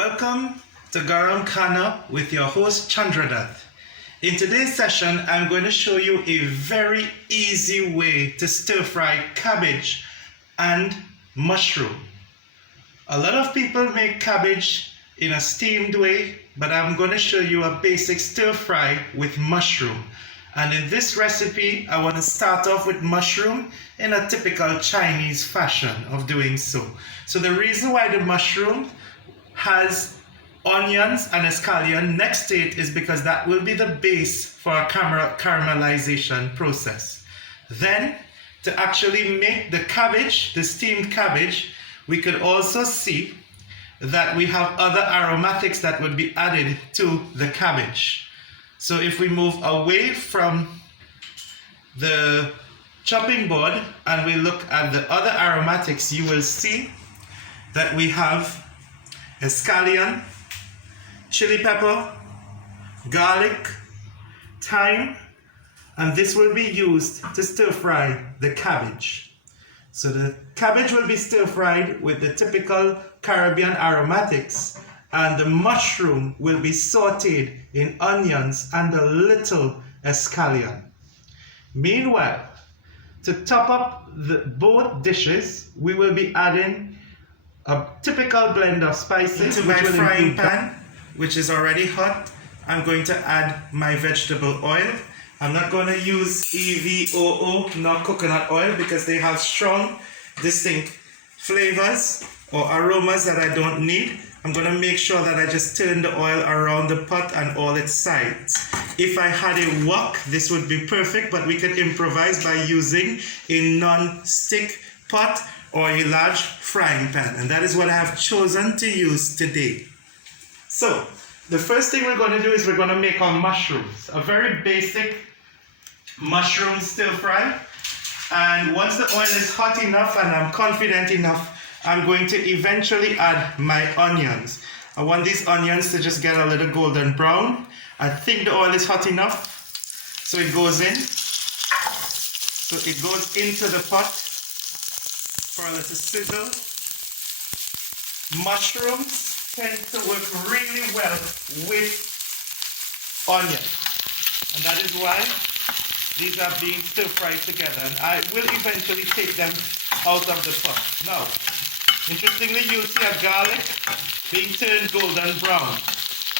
Welcome to Garam Khana with your host Chandradath. In today's session, I'm going to show you a very easy way to stir fry cabbage and mushroom. A lot of people make cabbage in a steamed way, but I'm going to show you a basic stir fry with mushroom. And in this recipe, I want to start off with mushroom in a typical Chinese fashion of doing so. So the reason why the mushroom has onions and scallion next to it is because that will be the base for a caramelization process. Then, to actually make the cabbage, the steamed cabbage, we could also see that we have other aromatics that would be added to the cabbage. So if we move away from the chopping board and we look at the other aromatics, you will see that we have scallion, chili pepper, garlic, thyme, and this will be used to stir fry the cabbage. So the cabbage will be stir fried with the typical Caribbean aromatics, and the mushroom will be sauteed in onions and a little scallion. Meanwhile, to top up both dishes, we will be adding a typical blend of spices into my frying pan, which is already hot. I'm going to add my vegetable oil. I'm not going to use EVOO nor coconut oil because they have strong, distinct flavors or aromas that I don't need. I'm going to make sure that I just turn the oil around the pot and all its sides. If I had a wok, this would be perfect, but we could improvise by using a non-stick pot or a large frying pan, and that is what I have chosen to use today. So, the first thing we're going to do is we're going to make our mushrooms, a very basic mushroom stir fry. And once the oil is hot enough and I'm confident enough, I'm going to eventually add my onions. I want these onions to just get a little golden brown. I think the oil is hot enough, so it goes in. So it goes into the pot for a little sizzle. Mushrooms tend to work really well with onion, and that is why these are being stir fried together, and I will eventually take them out of the pot. Now, interestingly, you'll see a garlic being turned golden brown.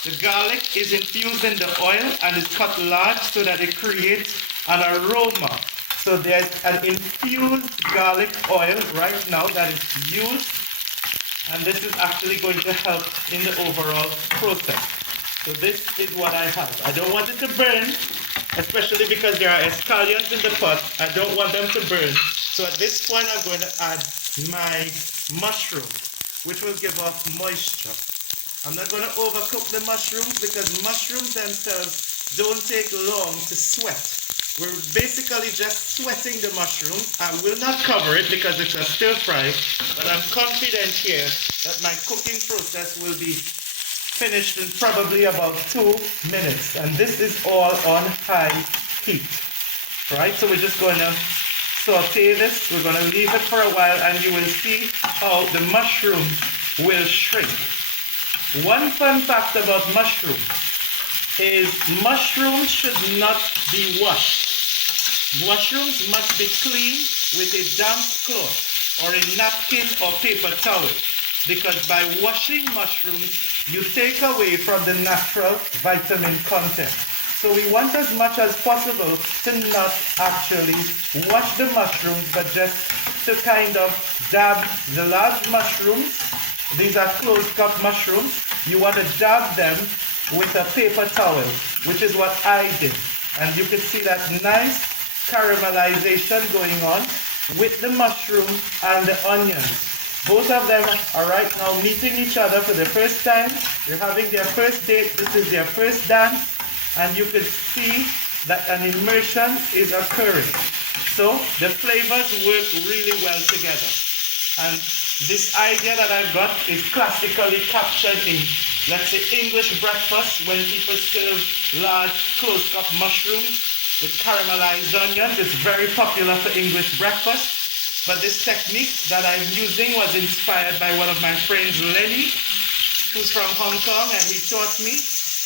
The garlic is infused in the oil and is cut large so that it creates an aroma. So there's an infused garlic oil right now that is used, and this is actually going to help in the overall process. So this is what I have. I don't want it to burn, especially because there are scallions in the pot. I don't want them to burn. So at this point, I'm going to add my mushroom, which will give off moisture. I'm not going to overcook the mushrooms because mushrooms themselves don't take long to sweat. We're basically just sweating the mushrooms. I will not cover it because it's a stir fry, but I'm confident here that my cooking process will be finished in probably about 2 minutes. And this is all on high heat. Right, so we're just going to saute this. We're going to leave it for a while and you will see how the mushrooms will shrink. One fun fact about mushrooms is mushrooms should not be washed. Mushrooms must be cleaned with a damp cloth or a napkin or paper towel, because by washing mushrooms, you take away from the natural vitamin content. So we want as much as possible to not actually wash the mushrooms, but just to kind of dab the large mushrooms. These are closed cup mushrooms. You want to dab them with a paper towel, which is what I did. And you can see that nice caramelization going on with the mushroom and the onions. Both of them are right now meeting each other for the first time. They're having their first date. This is their first dance. And you can see that an immersion is occurring. So the flavors work really well together. And this idea that I've got is classically captured in, let's say, English breakfast, when people serve large closed cup mushrooms with caramelized onions. It's very popular for English breakfast. But this technique that I'm using was inspired by one of my friends, Lenny, who's from Hong Kong, and he taught me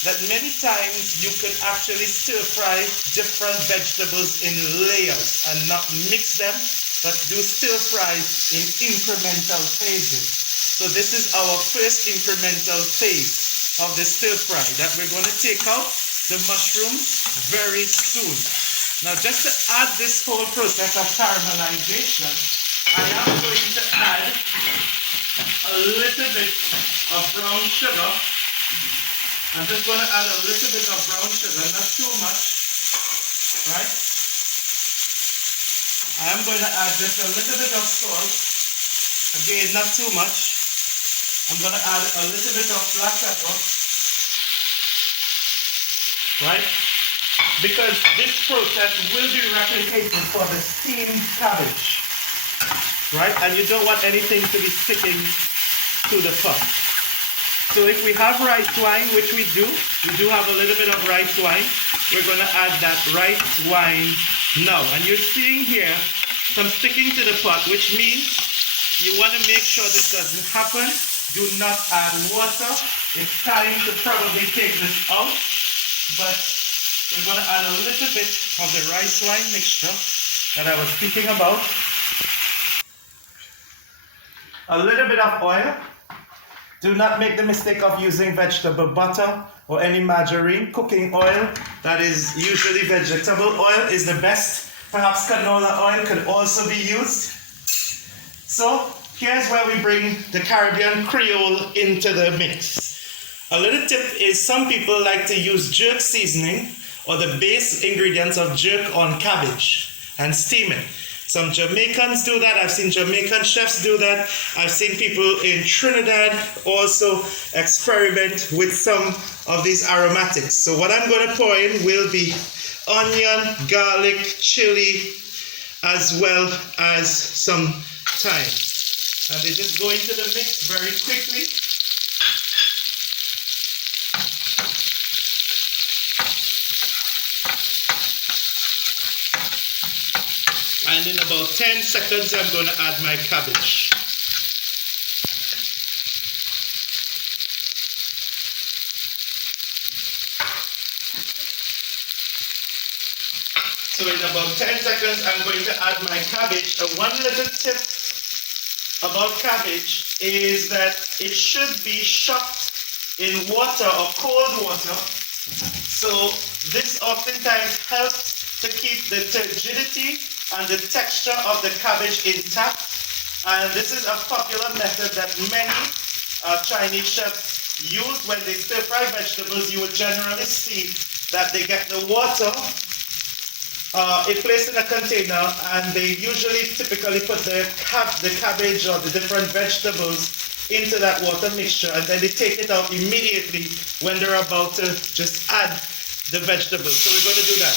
that many times you could actually stir fry different vegetables in layers and not mix them, but do stir fries in incremental phases. So this is our first incremental phase of the stir fry that we're going to take out the mushrooms very soon. Now just to add this whole process of caramelization, I am going to add a little bit of brown sugar. I'm just going to add a little bit of brown sugar, not too much, right? I am going to add just a little bit of salt. Again, not too much. I'm going to add a little bit of black pepper, right? Because this process will be replicated for the steamed cabbage, right? And you don't want anything to be sticking to the pot. So if we have rice wine, which we do have a little bit of rice wine, we're going to add that rice wine now. And you're seeing here some sticking to the pot, which means you want to make sure this doesn't happen. Do not add water. It's time to probably take this out, but we're going to add a little bit of the rice wine mixture that I was speaking about. A little bit of oil. Do not make the mistake of using vegetable butter or any margarine. Cooking oil that is usually vegetable oil is the best. Perhaps canola oil could also be used. So here's where we bring the Caribbean Creole into the mix. A little tip is some people like to use jerk seasoning or the base ingredients of jerk on cabbage and steam it. Some Jamaicans do that. I've seen Jamaican chefs do that. I've seen people in Trinidad also experiment with some of these aromatics. So what I'm going to pour in will be onion, garlic, chili, as well as some thyme. And they just go into the mix very quickly. And in about 10 seconds, I'm going to add my cabbage. So in about 10 seconds, I'm going to add my cabbage. And one little tip about cabbage is that it should be shocked in water or cold water. So this oftentimes helps to keep the turgidity and the texture of the cabbage intact. And this is a popular method that many Chinese chefs use when they stir fry vegetables. You will generally see that they get the water placed in a container, and they usually typically put the cabbage or the different vegetables into that water mixture, and then they take it out immediately when they're about to just add the vegetables. So we're going to do that.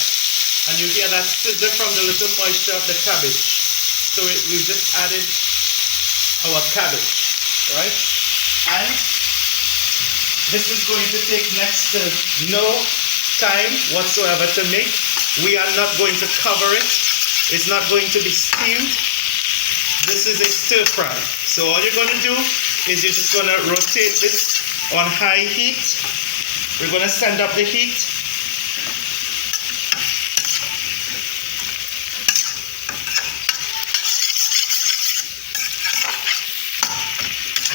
And you hear that sizzle from the little moisture of the cabbage. So we've just added our cabbage, right? And this is going to take next to no time whatsoever to make. We are not going to cover it. It's not going to be steamed. This is a stir fry. So all you're going to do is you're just going to rotate this on high heat. We're going to send up the heat.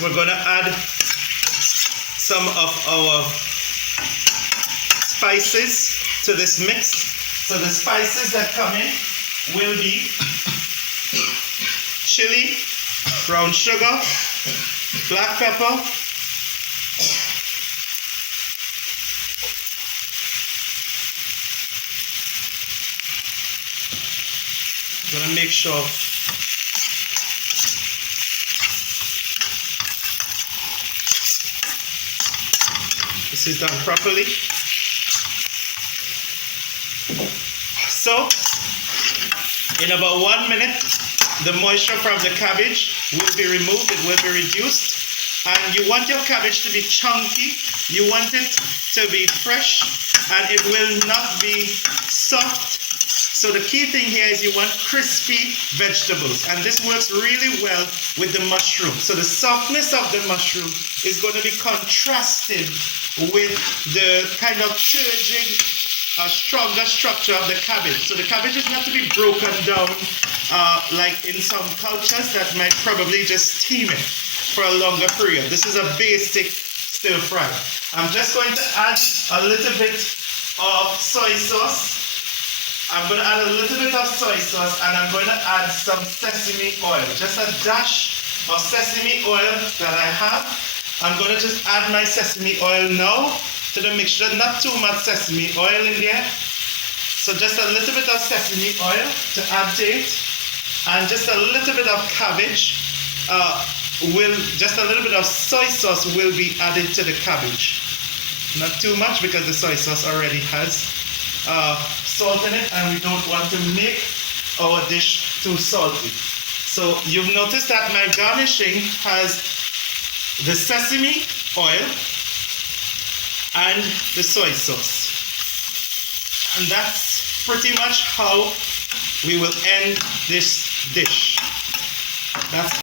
We're going to add some of our spices to this mix. So the spices that come in will be chili, brown sugar, black pepper, I'm going to make sure this is done properly. So, in about 1 minute, the moisture from the cabbage will be removed, it will be reduced. And you want your cabbage to be chunky, you want it to be fresh, and it will not be soft. So the key thing here is you want crispy vegetables, and this works really well with the mushroom. So the softness of the mushroom is going to be contrasted with the kind of turgid, stronger structure of the cabbage. So the cabbage is not to be broken down like in some cultures that might probably just steam it for a longer period. This is a basic stir fry. I'm just going to add a little bit of soy sauce. I'm going to add a little bit of soy sauce, and I'm going to add some sesame oil. Just a dash of sesame oil that I have. I'm going to just add my sesame oil now to the mixture. Not too much sesame oil in there. So just a little bit of sesame oil to add to it. And just a little bit of cabbage. Just a little bit of soy sauce will be added to the cabbage. Not too much because the soy sauce already has salt in it, and we don't want to make our dish too salty. So you've noticed that my garnishing has the sesame oil and the soy sauce. And that's pretty much how we will end this dish. That's